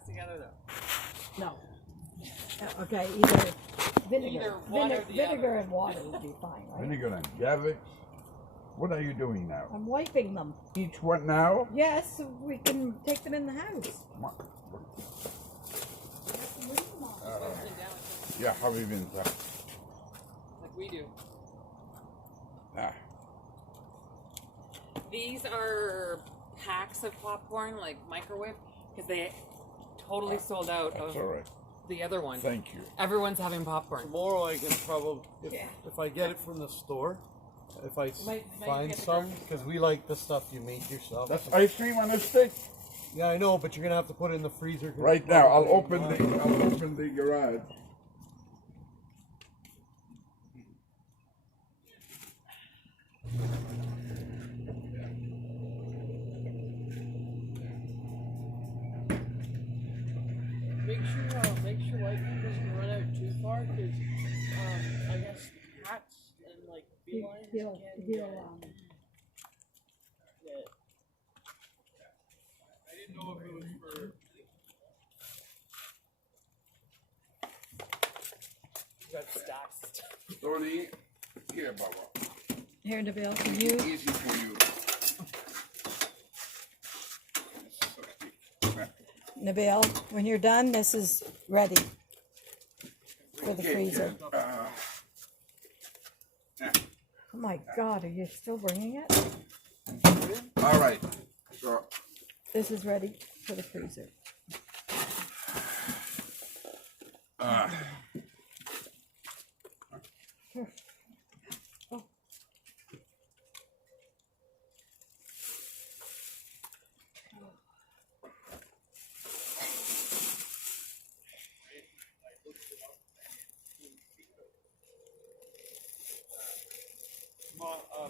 products together though? No. Okay, either vinegar. Either one or the Vinegar other. and water would be fine, right? Vinegar and Gavik. What are you doing now? I'm wiping them. Each one now? Yes, so we can take them in the house. Ja, حبيبي انت. Like we do. Ah. These are packs of popcorn, like microwave, because they totally sold out That's of all right. the other one. Thank you. Everyone's having popcorn. Tomorrow I can probably, if I get it from the store, if I Might find get the some, grocery because we like the stuff you make yourself. That's ice cream on a stick. Yeah, I know, but you're gonna have to put it in the freezer. Right now, I'll open the garage. Make sure lightning doesn't run out too far, because I guess cats and like felines He'll get. I didn't know if it was for. You got stacks of stuff. Tony, here, Baba. Here, Nabil, for you. Easy for you. Nabil, when you're done, this is ready for the freezer. Oh my God, are you still bringing it? All right. So, This is ready for the freezer.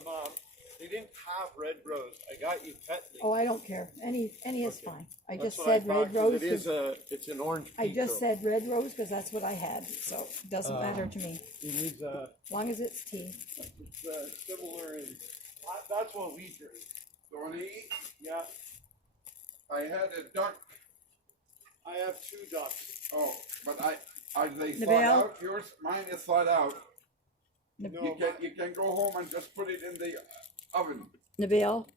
Mom, they didn't have red rose. I got you pet leaf. Oh, I don't care. Any is fine. I That's just what said thought, red 'cause rose. It is 'Cause it's an orange. I just peach, said red rose because that's what I had, so it doesn't matter to me. It needs As long as it's tea. it's similar in. That's what we drink. Tony, Yeah, I had a duck. I have 2 ducks. Oh, but are they Nabil? thawed out? Yours, mine is thawed out. No, You can go home and just put it in the oven. Nabil,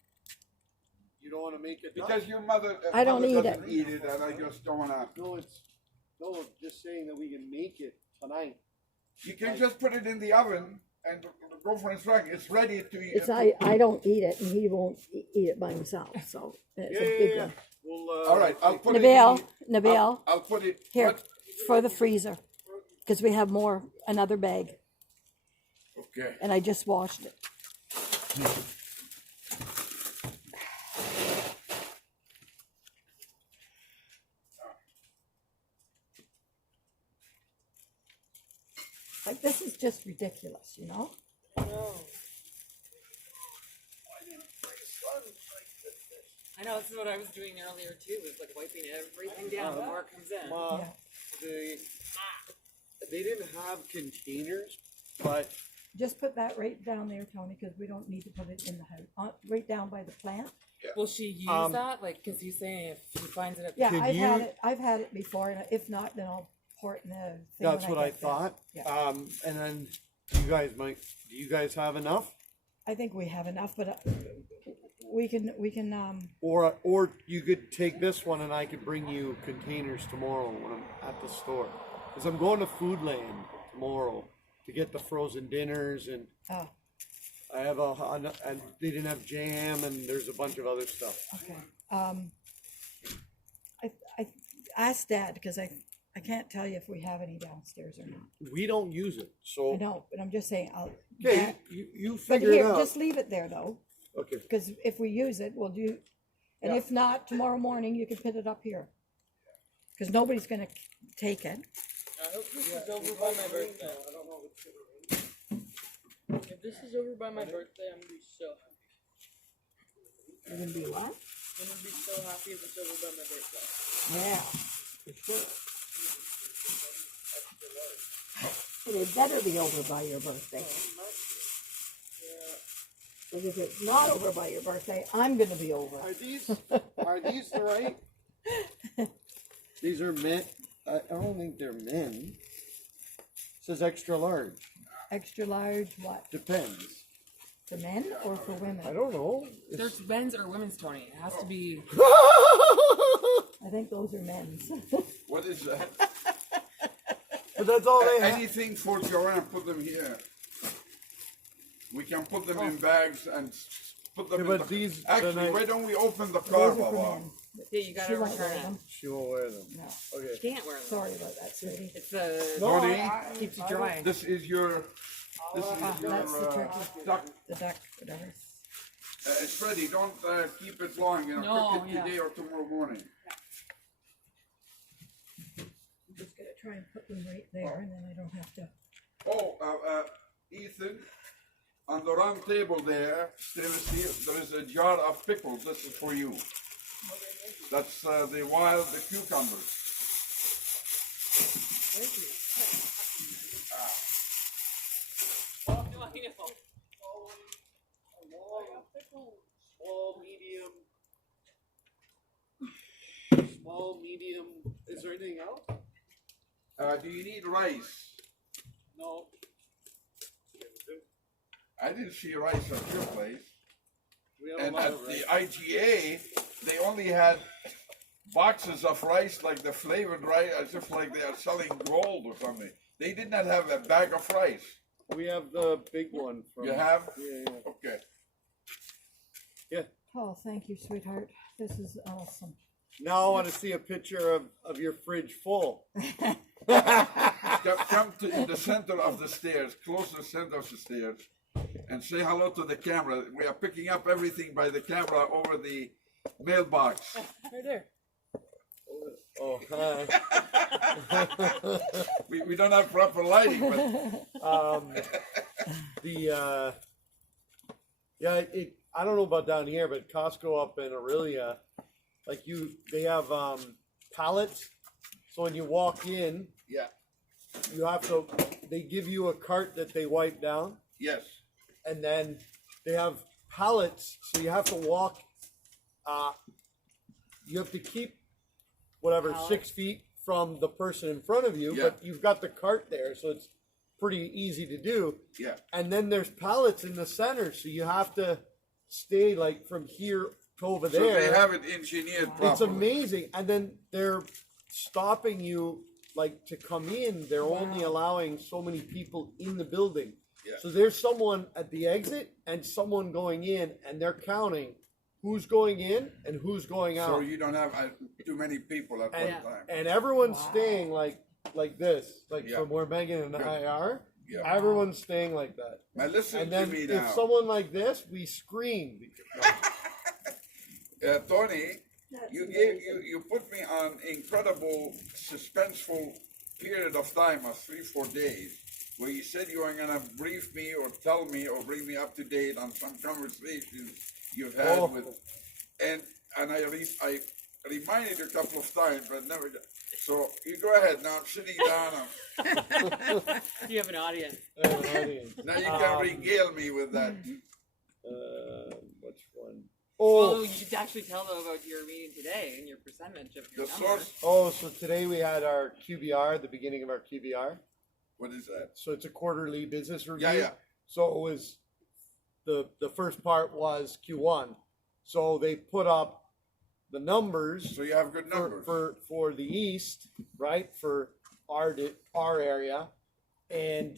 you don't want to make it. Because your mother, I don't mother eat doesn't it. eat it, and I just don't wanna. No, just saying that we can make it tonight. You can just put it in the oven and go for instruction. It's ready to eat. it's I don't eat it, and he won't eat it by himself. So it's a big one. Well, All right, I'll put Nabil, it. In, Nabil, I'll put it here what? for the freezer because we have more. Another bag, Okay. and I just washed it. Like this is just ridiculous, you know. I know, this is what I was doing earlier too, was like wiping everything down before it comes in. Yeah. They didn't have containers, but Just put that right down there, Tony, because we don't need to put it in the house. Right down by the plant. Will she use that? Like, because you're saying if she finds it at the Yeah, Could I've had it before, and if not, then I'll pour it in the thing. that's when what I get there. thought. Yeah. And then do you guys have enough? I think we have enough, but we can Or you could take this one and I could bring you containers tomorrow when I'm at the store. Because I'm going to Food Land tomorrow to get the frozen dinners, and oh, I have and they didn't have jam, and there's a bunch of other stuff. okay. I asked Dad because I can't tell you if we have any downstairs or not. We don't use it, I so know, but I'm just saying. okay, Dad- you but figure it here, out. just leave it there though, Okay. because if we use it, we'll do. And Yeah. if not, tomorrow morning you can put it up here, because nobody's gonna take it. I hope this is over by my birthday. If this is over by my birthday, I'm gonna be so happy. You're gonna be what? I'm gonna be so happy if it's over by my birthday. Yeah, for sure. But it better be over by your birthday. Because if it's not over by your birthday, I'm gonna be over. Are these the right? These are men. I don't think they're men. It says extra large. Extra large, what? Depends. For men or for women? I don't know. There's men's or women's, Tony. It has to be. I think those are men's. What is that? But that's all they have. Anything for Joanne, put them here. We can put them in bags and put them Yeah, in but the... these- Actually, then I- why don't we open the car, Those are for Baba? men. Yeah, you gotta She won't return wear it. them. She won't wear them. No. Okay. You can't wear them. Sorry about that, sweetie. It's the Tony, keeps you dry. this is your... This is your That's the turkey. duck. The duck, whatever. It's ready. Don't keep it long. You know, No, cook it yeah. today or tomorrow morning. I'm just gonna try and put them right there, and then I don't have to. Oh, Ethan, on the round table there, there is a jar of pickles. This is for you. That's the cucumbers. Thank you. Small, medium. Is there anything else? Do you need rice? No. I didn't see rice at your place. We have And a lot at of the rice. IGA, they only had boxes of rice, like the flavored rice, as if like they are selling gold or something. They did not have a bag of rice. We have the big one. From, You have? Yeah, yeah. Okay. Yeah. Oh, thank you, sweetheart. This is awesome. Now I want to see a picture of your fridge full. Come to the center of the stairs, close to the center of the stairs, and say hello to the camera. We are picking up everything by the camera over the mailbox. Right there. Oh, hi. We don't have proper lighting, but I don't know about down here, but Costco up in Aurelia, they have pallets. So when you walk in, yeah, they give you a cart that they wipe down, yes. and then they have pallets. So you have to walk. You have to keep whatever Pallet. 6 feet from the person in front of you, Yeah. but you've got the cart there, so it's pretty easy to do. Yeah. And then there's pallets in the center, so you have to stay like from here to over So there. they have it engineered properly. It's amazing. And then they're stopping you like to come in. They're only allowing so many people in the building. Yeah. So there's someone at the exit and someone going in, and they're counting who's going in and who's going out. So you don't have too many people at and, one time. and everyone's staying like this, like Yeah. from where Megan and I are. Yeah. Everyone's staying like that. Now listen And to then me if now. someone like this, we scream. Tony, you put me on incredible suspenseful period of time of 3-4 days where you said you were gonna brief me or tell me or bring me up to date on some conversations you've had Oh. with, and I reminded you a couple of times, but never. So you go ahead. Now I'm sitting down. You have an audience. Now you can regale me with that. Which one? Oh, Oh, you should actually tell them about your meeting today and your percentage of your The numbers. source. so today we had our QBR, the beginning of our QBR. What is that? So it's a quarterly business review. Yeah, yeah. So it was the first part was Q1. So they put up the numbers So you have good numbers. for the East, right? For our area. And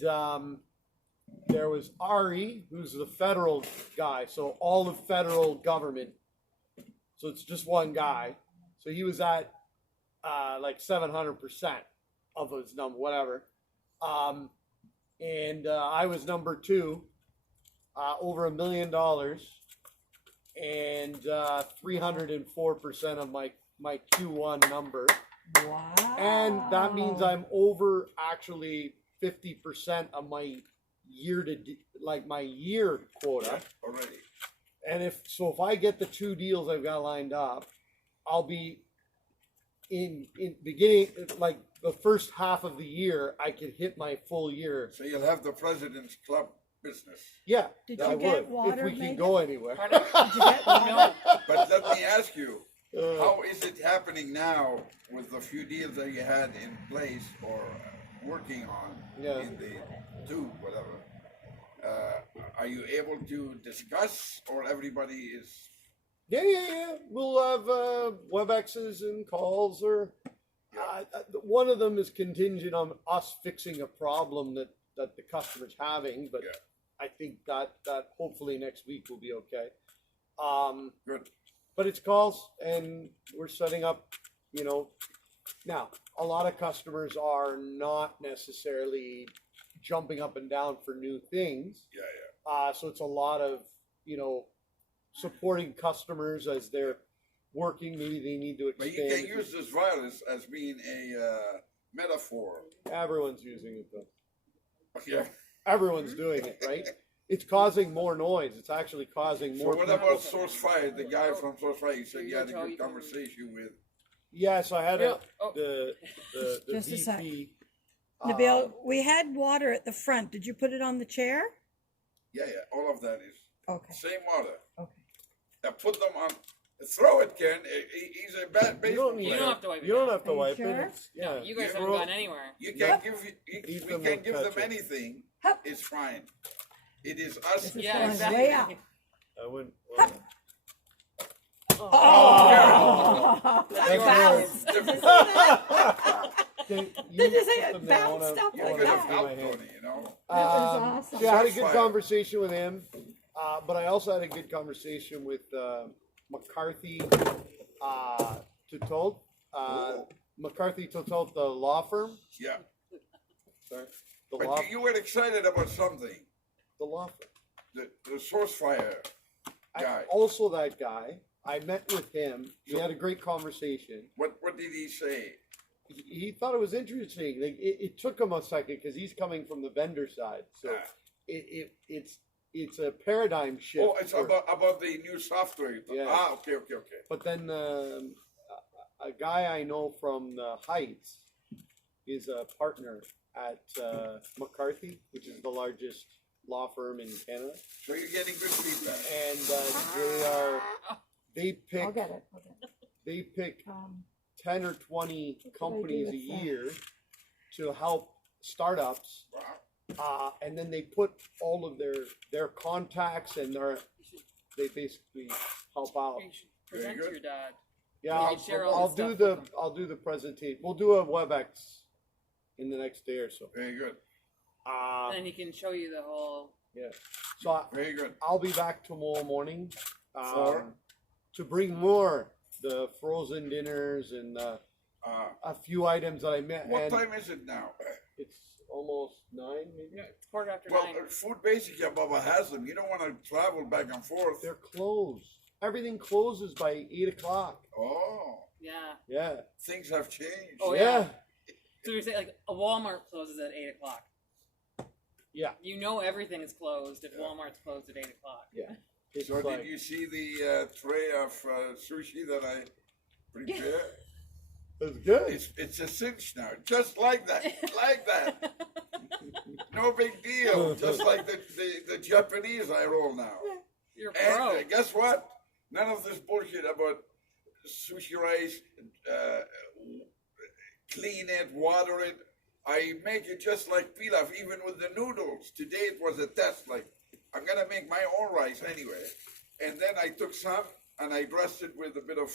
there was Ari, who's the federal guy. So all the federal government. So it's just one guy. So he was at like 700% of his number, whatever. And I was number 2, over $1 million, and 304% of my Q1 number. Wow. And that means I'm over actually 50% of my my year quota. Already. And if I get the 2 deals I've got lined up, I'll be in beginning, like the first half of the year, I can hit my full year. So you'll have the President's Club business. Did I you get would, water, if we can Megan? go anywhere. Pardon? Did you get water? No. But let me ask you, How is it happening now with the few deals that you had in place or working on Yeah. in the tube, whatever? Are you able to discuss, or everybody is? Yeah. We'll have WebExes and calls, or one of them is contingent on us fixing a problem that the customer's having. But Yeah. I think that hopefully next week will be okay. Good. But it's calls, and we're setting up. Now a lot of customers are not necessarily jumping up and down for new things. Yeah. So it's a lot of, supporting customers as they're working. Maybe they need to But expand. you can use this virus as being a metaphor. Everyone's using it though. Yeah. Everyone's doing it, right? It's causing more noise. It's actually causing So more what people. about Source Fire? The guy from Source Fire, you said you had a good conversation with. Yes, I had Yeah. Oh. the Just a sec. VP. Nabil, we had water at the front. Did you put it on the chair? Yeah. All of that is Okay. same water. Okay. I put them on. Throw it, Ken. He's a bad You baseball don't need. player. don't have to wipe it You don't down. have to Are you wipe sure? it. It's- yeah. You guys Yeah. haven't gone anywhere. You can Yep. give Eat we them can and give touch them it. anything. Hup. It's fine. It is us. This is Yeah, going exactly. way up. I wouldn't. Oh! That's That yours. bounced. Did you say it put them there. I wanna- bounced up You I like could wanna have that? do my helped hand. Tony, you know. That was awesome. Yeah, I had a Source good Fire. conversation with him, but I also had a good conversation with McCarthy Tutot. McCarthy Tutot, the law firm. Yeah. Sorry, the law, But you were excited about something. the law firm. The Source Fire guy. Also, that guy. I met with him. We had a great conversation. What did he say? He thought it was interesting. Like, it took him a second because he's coming from the vendor side, so Ah. it's a paradigm shift. Oh, it's for- about the new software. Yes. Ah, okay. But then a guy I know from the Heights is a partner at McCarthy, which is the largest law firm in Canada, So you're getting good feedback. and they I'll pick get it. I'll get it. they pick Um, 10 or 20 do companies a with that? year to help startups, Wow. and then they put all of their contacts and they basically help out. You should present good. to your dad. Yeah, You share all I'll this do stuff with I'll do the presentation. We'll do a WebEx in the next day or so. Very good. And then he can show you the whole. Yeah. So Very good. I'll be back tomorrow morning For? to bring more the frozen dinners and a few items that I met. What and time is it now? It's almost 9, maybe. It's quarter after Well, 9. Food Basic Bubba has them. You don't want to travel back and forth. They're closed. Everything closes by 8 o'clock. Oh, Yeah. Yeah. things have changed. Oh, yeah. So you're saying like a Walmart closes at 8 o'clock. Yeah. You know everything is closed if Yeah. Walmart's closed at 8 o'clock. Yeah. It's So like, did you see the tray of sushi that I prepared? it's good. It's a cinch now, just like that, like that. No big deal, just like the Japanese I roll now. You're a And pro. guess what? None of this bullshit about sushi rice, clean it, water it. I make it just like pilaf, even with the noodles. Today it was a test, like, I'm gonna make my own rice anyway. And then I took some and I dressed it with a bit of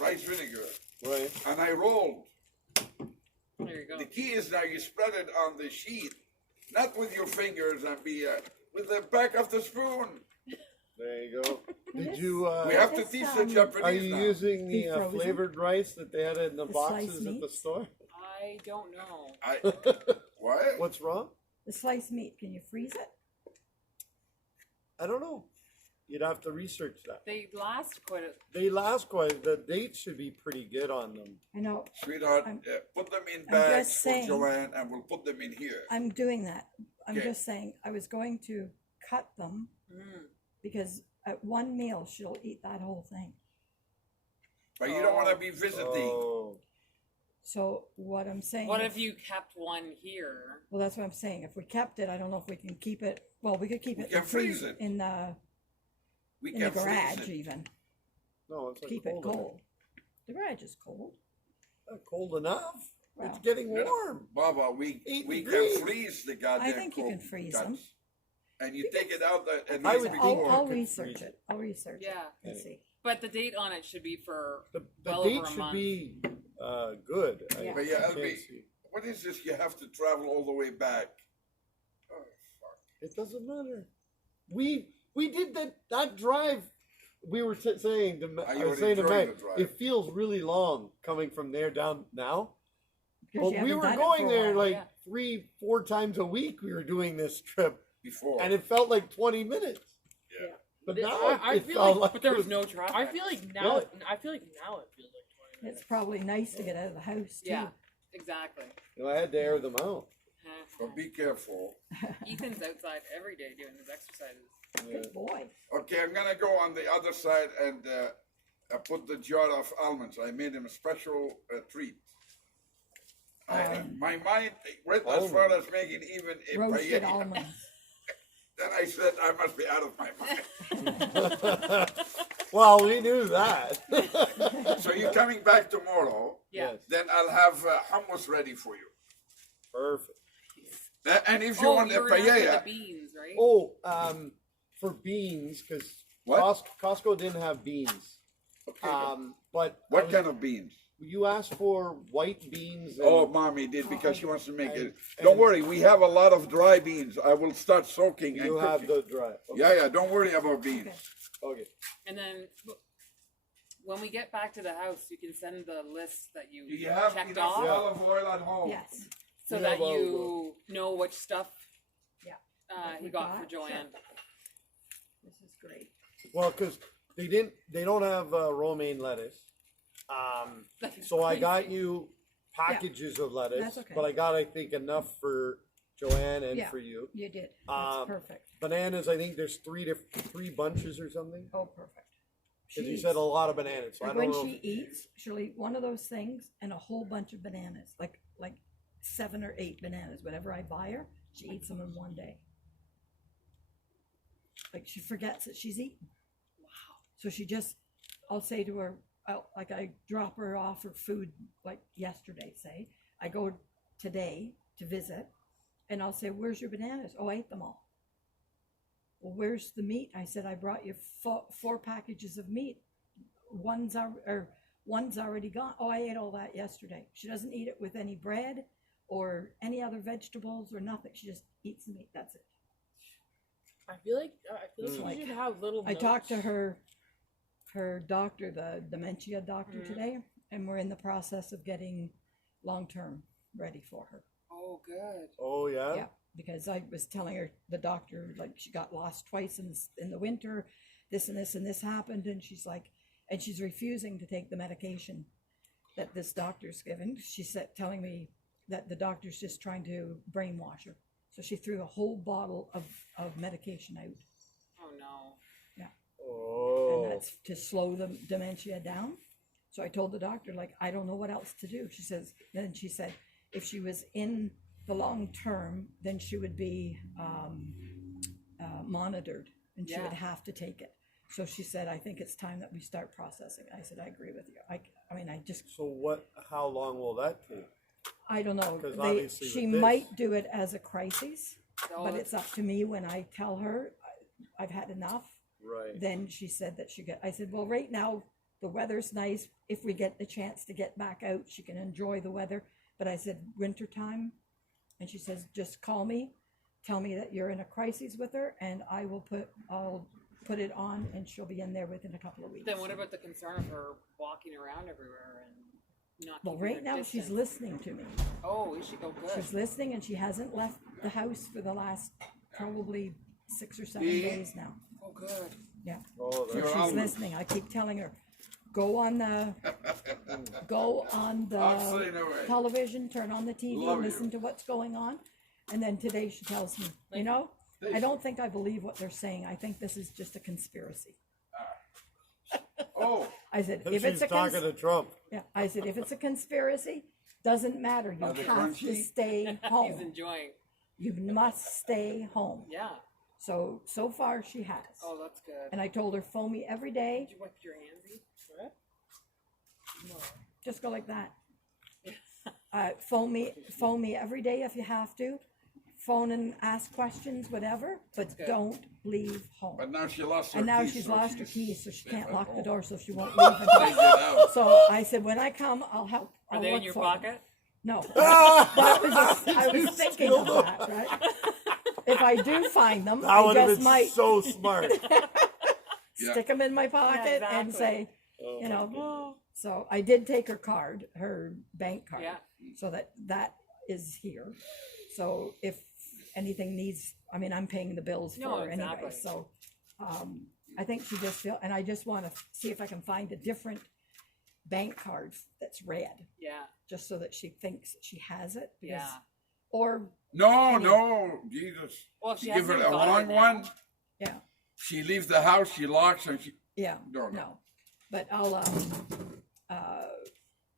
rice vinegar. Right. And I rolled. There you go. The key is now you spread it on the sheet, not with your fingers and with the back of the spoon. There you go. Did you? We have to Just, teach um, the Japanese Are you now. using the Defrozen? flavored rice that they had in the The boxes sliced at the meats? store? I don't know. What? What's wrong? the sliced meat, can you freeze it? I don't know. You'd have to research that. They last quite a. They last quite. The dates should be pretty good on them. I know, Sweetheart, I'm- put them in I'm bags just for saying. Joanne and we'll put them in here. I'm doing that. I'm Okay. just saying, I was going to cut them Mm. because at one meal, she'll eat that whole thing. But you don't want to be visiting. Oh, So what I'm saying. What is- if you kept one here? Well, that's what I'm saying. If we kept it, I don't know if we can keep it. Well, we could keep We it can and freeze it. in the We in the can freeze garage it. even. No, it's like keep it cold enough. cold. The garage is cold. Not cold enough. Well, It's getting Yeah. warm. Baba, we 8 can degrees. freeze the goddamn I think you can cold freeze guts. them. And you take it out at I least would before. think I'll could research freeze it. I'll research it. Yeah. And see. But the date on it should be for The well date over a should month. be good. Yeah. But yeah, can't Elby, see. what is this? You have to travel all the way back. Oh, fuck. It doesn't matter. We did that drive. We were saying to Are I you was saying to enjoying Meg, the drive? it feels really long coming from there down now. Because But you we haven't were done it going for a there while. like yeah. 3-4 times a week. We were doing this trip, Before. and it felt like 20 minutes. Yeah. But It- now I it feel felt like- like But there it was no traffic. I feel like now. Yeah. I feel like now it feels like 20 minutes. It's probably nice to get out of the house too. Yeah, exactly. You know, I had to air them out. But be careful. Ethan's outside every day doing his exercises. Good boy. Okay, I'm gonna go on the other side and put the jar of almonds. I made him a special treat. My mind went as far as making even a Roasted paella. almonds. Then I said I must be out of my mind. Well, we knew that. So you're coming back tomorrow. Yeah. Yes. Then I'll have hummus ready for you. Perfect. And if you Oh, want you a were asking paella, the beans, right? Oh, for beans, because What? Costco didn't have beans. okay, But what kind of beans? you asked for white beans. And, Oh, mommy did because she wants to make and- it. Don't and- worry, we have a lot of dry beans. I will start soaking and you have cooking. the dry. Okay. Yeah, don't worry about beans. Okay. And then when we get back to the house, you can send the list that you Do you have checked enough off, Yeah. olive oil at home? Yes. so Yeah, that well, you know which stuff Yeah. he we got got, for Joanne. This is great. Well, because they don't have romaine lettuce. So I got you packages of lettuce, That's okay. but I got, I think, enough for Joanne and Yeah. for you. You did. That's Um, perfect. Bananas, I think there's three bunches or something. Oh, perfect. Because you She's- said a lot of bananas. So I Like don't when know. she eats, she'll eat one of those things and a whole bunch of bananas, like 7 or 8 bananas. Whenever I buy her, she eats them in one day. Like she forgets that she's eaten. Wow. So she just, I'll say to her, like I drop her off her food like yesterday, say. I go today to visit and I'll say, where's your bananas? Oh, I ate them all. Well, where's the meat? I said, I brought you 4 packages of meat. One's already gone. Oh, I ate all that yesterday. She doesn't eat it with any bread or any other vegetables or nothing. She just eats the meat. That's it. I feel like Like, you should have little. I talked to notes. her doctor, the dementia doctor today, and we're in the process of getting long-term ready for her. Oh, good. Oh yeah. Yeah, because I was telling her, the doctor, like she got lost twice in the winter, this and this and this happened, and she's like, and she's refusing to take the medication that this doctor's given. She said, telling me that the doctor's just trying to brainwash her. So she threw a whole bottle of medication out, Oh no. Oh. and that's to slow the dementia down. So I told the doctor, like, I don't know what else to do. She said, if she was in the long term, then she would be monitored and she Yeah. would have to take it. So she said, I think it's time that we start processing. I said, I agree with you. I mean, I just, So what? How long will that take? I don't know. 'Cause obviously She with this- might do it as a crisis, Oh, but it's up to me when I tell her I've had enough. Right. Then she said that I said, well, right now the weather's nice. If we get the chance to get back out, she can enjoy the weather. But I said, wintertime. And she says, just call me, tell me that you're in a crisis with her, and I'll put it on and she'll be in there within a couple of weeks. Then what about the concern of her walking around everywhere and not? Well, keeping right her now she's distance? listening to me. Oh, is she go good? She's listening, and she hasn't left the house for the last probably 6 or 7 See? days now. Oh, good. Yeah. Oh, So that's Your she's almonds. listening. I keep telling her, go on the I'm staying away. television, turn on the TV, Love listen you. to what's going on. And then today she tells me, you know, I don't think I believe what they're saying. I think this is just a conspiracy. Oh, I said, And if she's it's a talking to Trump. yeah, I said, if it's a conspiracy, doesn't matter. You Are they have to crunchy? stay He's home. enjoying. You must stay home. Yeah. So far she has. Oh, that's good. And I told her, phone me every day. Did you wipe your hands? Just go like that. Phone me every day if you have to. Phone and ask questions, whatever, but good. don't leave home. But now she lost her And now keys, she's so lost her she's keys, so she safe can't at lock the home. door, so she won't leave Can't until. get out. So I said, when I come, I'll help. Are I'll they in look your for them. pocket? No. But I was thinking of that, right? If I do find them, That I would have just been might so smart. Yeah. stick them in my pocket and exactly. say, you know. So I did take her card, her bank card, Yeah. so that is here. So if anything needs, I mean, I'm paying the bills for No, her anyway. exactly. So I think she just feel, and I just want to see if I can find a different bank card that's red, Yeah. just so that she thinks she has it. Because, Yeah. Or No, no, Jesus. Well, if she You give her hasn't a thought of wrong it now- one, yeah, she leaves the house, she locks, and she. yeah, No. no. But I'll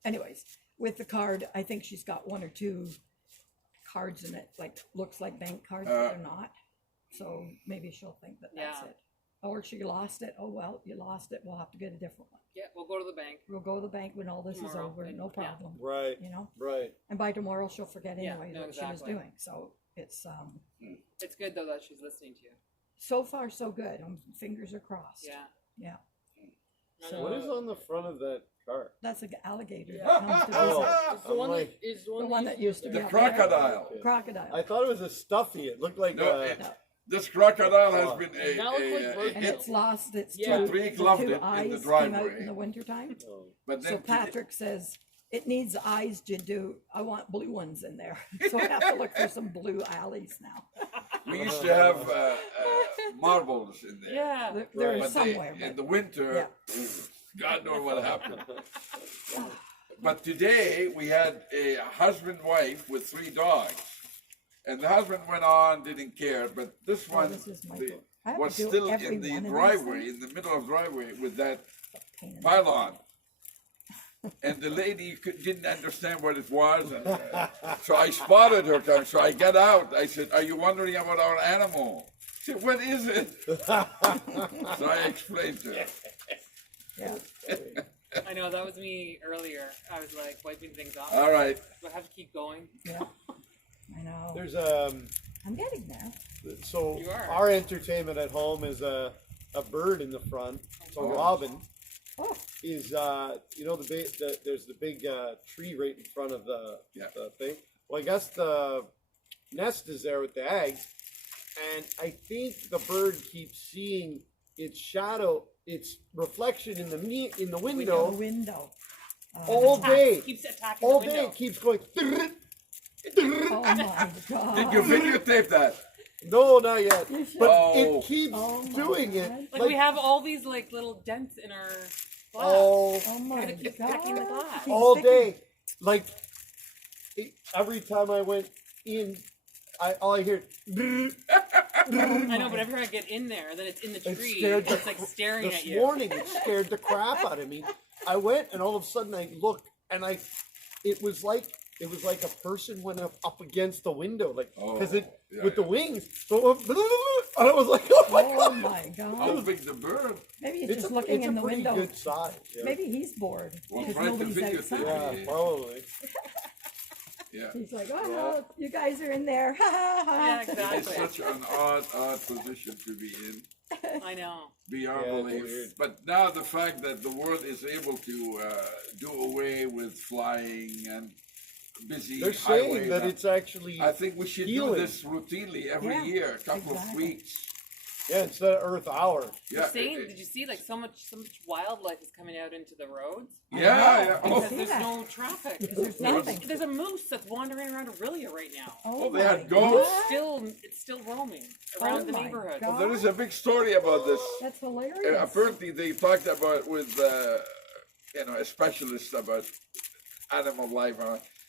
anyways, with the card, I think she's got one or two cards in it, like looks like bank cards, but they're not. So maybe she'll think that that's Yeah. it. Or she lost it. Oh well, you lost it. We'll have to get a different one. Yeah, we'll go to the bank. We'll go to the bank when all this is Tomorrow, over. and- No yeah. problem. Right, You know. right. And by tomorrow she'll forget Yeah, anyway no, what she was exactly. doing. So it's It's good though that she's listening to you. so far so good. Fingers are crossed. Yeah. Yeah. I So- know. What is on the front of that car? That's an alligator Yeah. that comes to visit. Oh, It's the I'm one like- that is the The one, one that used to The be crocodile. crocodile. I thought it was a stuffy. It looked like No, a, it- this crocodile has been Now it's like a virgin. And it's lost its Yeah. two, Patrick the loved two it in the eyes came out driveway. in the wintertime. oh. but So then Patrick says, it needs eyes to do, I want blue ones in there. So I have to look for some blue alleys now. we used to have marbles in there. Yeah. They're Right. But somewhere, in but the winter, God knows what happened. But today we had a husband-wife with 3 dogs, and the husband went on, didn't care. But this one this is my the- book. I have was to do still every in the one of these driveway, things. in the middle of the driveway, with that Pain in the- pylon. And the lady didn't understand what it was, and so I spotted her coming. So I got out. I said, "Are you wondering about our animal?" She said, "What is it?" So I explained to her. Yeah. I know that was me earlier. I was like wiping things off. All right. But I have to keep going. Yeah. I know. There's I'm getting there. so You are. our entertainment at home is a bird in the front. So Oh. Robin Oh, is you know there's the big tree right in front of the thing. Well, I guess the nest is there with the eggs, and I think the bird keeps seeing its shadow, its reflection in the the window window. all day. Keeps attacking All the day window. it keeps going. Oh my God. Did you videotape that? No, not yet. You should- But Oh. it keeps Oh my doing God. it. Like we have all these like little dents in our glass. all Oh my It keeps God. sticking the glass. Keeps all sticking. day. Like every time I went in, all I hear. I know, but every time I get in there, then it's in the It tree. scared the- It's like staring This at you. morning, it scared the crap out of me. I went, and all of a sudden, I looked, and it was like a person went up against the window, like because Oh, yeah, with the yeah. wings. So I was like, oh my Oh god! my How God. big the bird? Maybe he's It's just a, looking it's in a the pretty window. good size. Yeah, Maybe he's bored Well, because try to nobody's videotape outside. it. yeah, probably. Yeah. He's like, oh, you guys are in there. Ha ha ha. Yeah, It's exactly. such an odd position to be in, I know. beyond Yeah, it's belief. weird. But now the fact that the world is able to do away with flying and busy They're highway, saying that it's actually I think we should healing. do this routinely every Yeah, year, a couple of exactly. weeks. yeah, instead of Earth Hour. Yeah, You're saying, did you see like so much wildlife is coming out into the roads? yeah, I yeah. know. Oh, Because see there's that. no traffic. Because there's There's- nothing. There's a moose that's wandering around Aurelia right now. Oh, they my had goats? God. It's still roaming around the my neighborhood. God. there is a big story about this. That's hilarious. Apparently, they talked about with a specialist about animal life.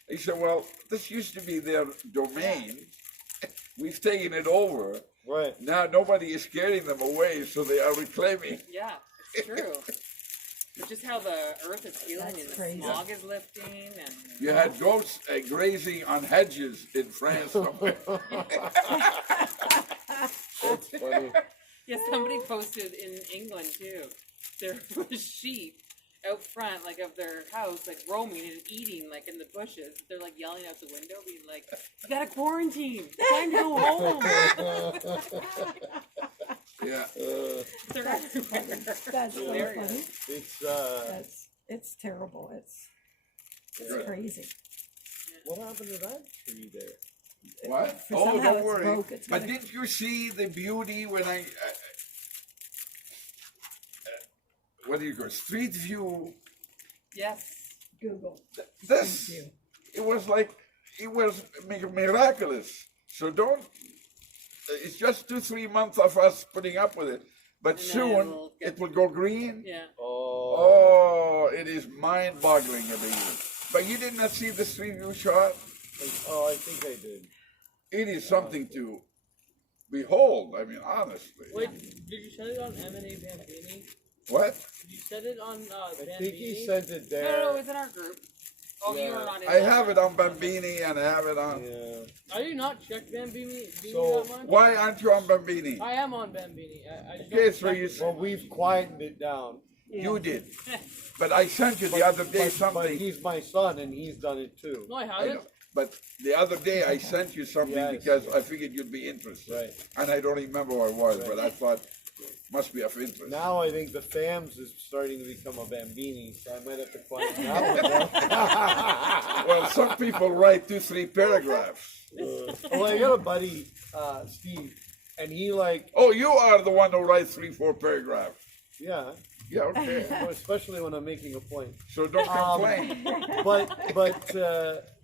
He said, "Well, this used to be their domain. We've taken it over. Right. Now nobody is scaring them away, so they are reclaiming." Yeah, it's true. It's just how the earth is healing That's and the crazy. smog is lifting and You had goats grazing on hedges in France somewhere. That's funny. yeah, somebody posted in England too. There was sheep out front, like of their house, like roaming and eating, like in the bushes. They're like yelling out the window, being like, "You gotta quarantine. It's time to go home." Yeah. They're everywhere. That's so funny. It's It's terrible. It's Good. crazy. what happened to that tree there? What? For Oh, somehow don't it's worry. broke, it's But gonna- didn't you see the beauty when what do you call Street View? Yes. Google. This, Street View. it was like, it was miraculous. So don't, it's just 2-3 months of us putting up with it. But And then soon, it'll get- it will go green. Yeah. Oh, it is mind-boggling every year. But you did not see the Street View shot? Oh, I think I did. It is something to behold. I mean, honestly. Wait, did you send it on M&A Bambini? What? Did you send it on I Bambini? think he sent it No, there. it's in our group. Oh, you Yeah. were not in I that have one. it on Bambini and I have it on. Yeah. I do not check Bambini So, that much. Why aren't you on Bambini? I am on Bambini. I just Okay, don't so check you, it. Well, we've quietened it down. you did. But I sent you the other day But something. he's my son, and he's done it too. No, I I haven't. know. But the other day I sent you something Yes. because I figured you'd be interested. Right. And I don't remember what it was, Right. but I thought must be of interest. Now I think the FAMS is starting to become a Bambini, so I might have to quieten that one down. Well, some people write 2-3 paragraphs. Well, I got a buddy, Steve, and he like, Oh, you are the one who writes 3-4 paragraphs. yeah, Yeah, okay. especially when I'm making a point. So don't complain. But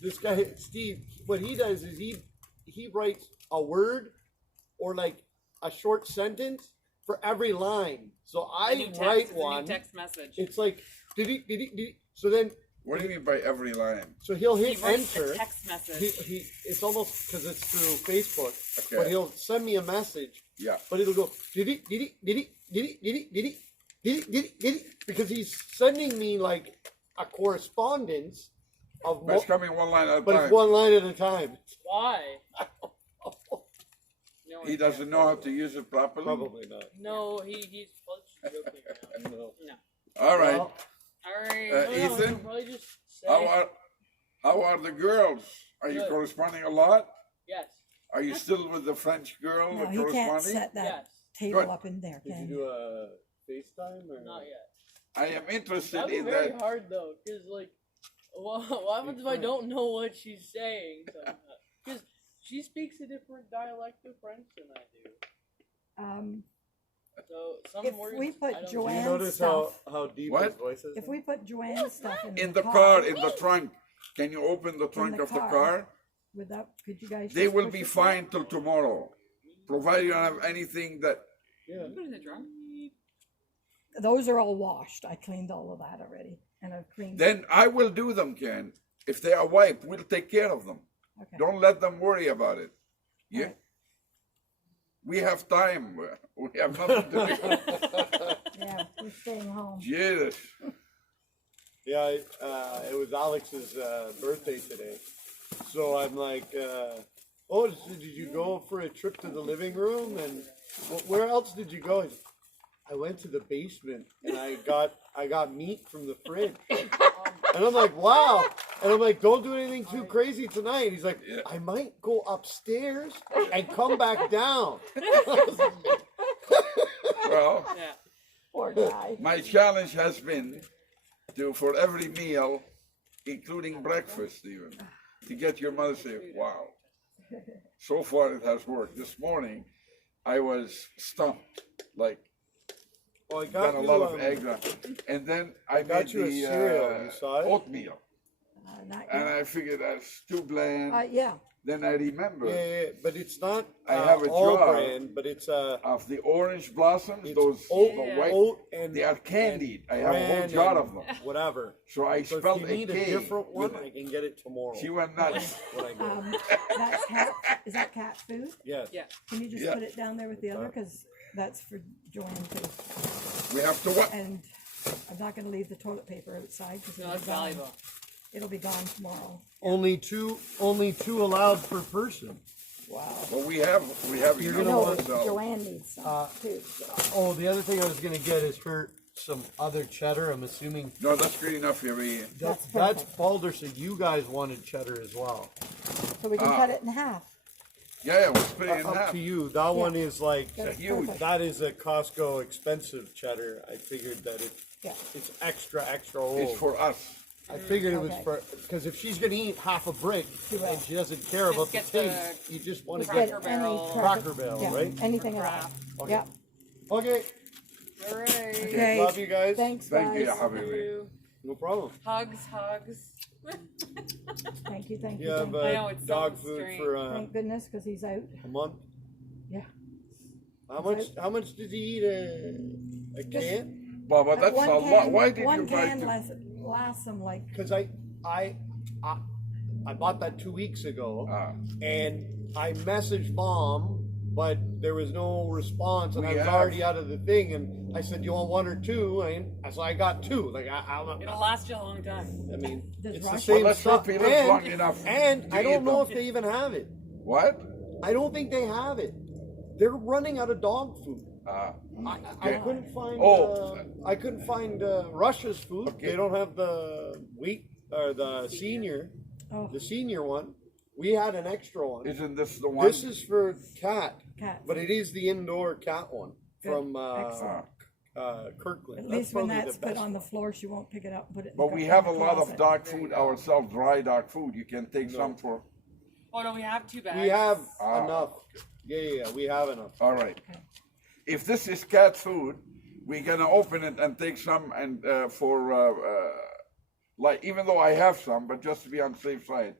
this guy Steve, what he does is he writes a word or like a short sentence for every line. So A new I text, write it's a one. new text message. It's like did. So then What do you mean by every line? so he'll He hit writes enter. a text message. He it's almost because it's through Facebook, Okay. but he'll send me a message. Yeah. But it'll go because he's sending me like a correspondence of But it's coming one line at a but it's time. one line at a time. Why? No He one doesn't cares. know how to use it properly? Probably not. No, he's joking now. No. No. All right. Well, All right. Uh, No, he'll Ethan? probably just say How are the girls? Are you Good. corresponding a lot? yes, Are you still with the French girl No, he can't corresponding? set that yes, table Good. up in there, did you can do you? a FaceTime or not yet. I am interested That'd be in very that. hard though, cause like, what happens if I don't know what she's saying? Because she speaks a different dialect of French than I do. So some If words we put I don't do you Joanne- notice stuff. how deep What? his voice is? If we put Joanne's stuff In the car, in the trunk. Can you open the trunk the of the car. car? Would that, could you guys? They just will push be it fine till tomorrow, provided you don't have anything that. Yeah. Put it in the trunk. back? Those are all washed. I cleaned all of that already, and I've cleaned. Then I will do them, Ken. If they are wiped, we'll take care of them. Okay. Don't let them worry about it. Yeah. Alright. We have time. We have nothing to do. Yeah, we're staying home. Jesus. Yeah, it was Alex's birthday today. So I'm like, oh, did you go for a trip to the living room? And where else did you go? He's, I went to the basement and I got meat from the fridge. And I'm like, wow. And I'm like, don't do anything too crazy tonight. He's like, Yeah. I might go upstairs and come back down. Well, Yeah. Poor guy. my challenge has been to, for every meal, including breakfast even, to get your mother to say, wow. So far it has worked. This morning, I was stumped, like, Well, I got done a you, lot of eggs on. And then I got made you a the cereal. You saw it? oatmeal. Not And yet. I figured that's too bland. Yeah, Then I remember Yeah, but it's not I have a all jar brand, but it's of the orange blossoms, it's those oat, the white, oat and they are candied. I have a whole bran jar and of them. Whatever. So I So if spelled you a need a K different one, with I it. can get it tomorrow. She went nuts. when I go. that's cat. Is that cat food? Yes. Yeah. Can you just Yeah. put it down there with the other? Because that's for Joanne too. We have to what? And I'm not going to leave the toilet paper outside because No, that's valuable. It'll be gone tomorrow. Only two allowed per person. Wow. Well, we have You're enough gonna No, want- ourselves. Joanne needs some too. Oh, the other thing I was gonna get is her some other cheddar. I'm assuming No, that's good enough here. That's that's perfect. Balder, so you guys wanted cheddar as well. So we can cut it in half. Yeah, we'll split it in Up half. to you. That one is like That's huge. perfect. that is a Costco expensive cheddar. I figured that Yeah. it's extra old. It's for us. I figured it was Okay. for because if she's gonna eat half a brick She will. and she doesn't care about the get the taste, you just want to Cracker get Barrel. Cracker Barrel, yeah, right? anything at all. Crap. Okay. Yeah. Okay. All right. Okay. Love you guys. Thanks, Thank you, guys. Habibi. No problem. Hugs. Thank you, thank you. You have thank you. I know, it's so dog food strange. for Thank goodness, because he's out. a month. Yeah. How much did he eat a can? But that's One a lot. can- Why did one you buy can two? lasts him like Because I bought that 2 weeks ago, and I messaged Mom, but there was no response, and I We was have- already out of the thing. And I said, "You want one or two?" And so I got two. Like It'll last you a long time. I mean, Does it's the Russia- same Well, let's stuff. hope he lives long enough And to I eat don't know them. if they even have it. What? I don't think they have it. They're running out of dog food. I Okay. couldn't find. Oh. I couldn't find Russia's food. Okay. They don't have the wheat or the senior. oh The senior one. We had an extra one. Isn't this the one? This is for cat, cat. but it is the indoor cat one Good. from Excellent. Kirkland. At That's least when probably that's the put best on the one. floor, she won't pick it up and put it. But in we the have a lot of closet. dog food ourselves, dry dog food. You can take No. some for. Oh no, we have 2 bags. We have Ah. enough. Yeah, we have enough. All right. If this is cat food, we're gonna open it and take some and for like even though I have some, but just to be on the safe side.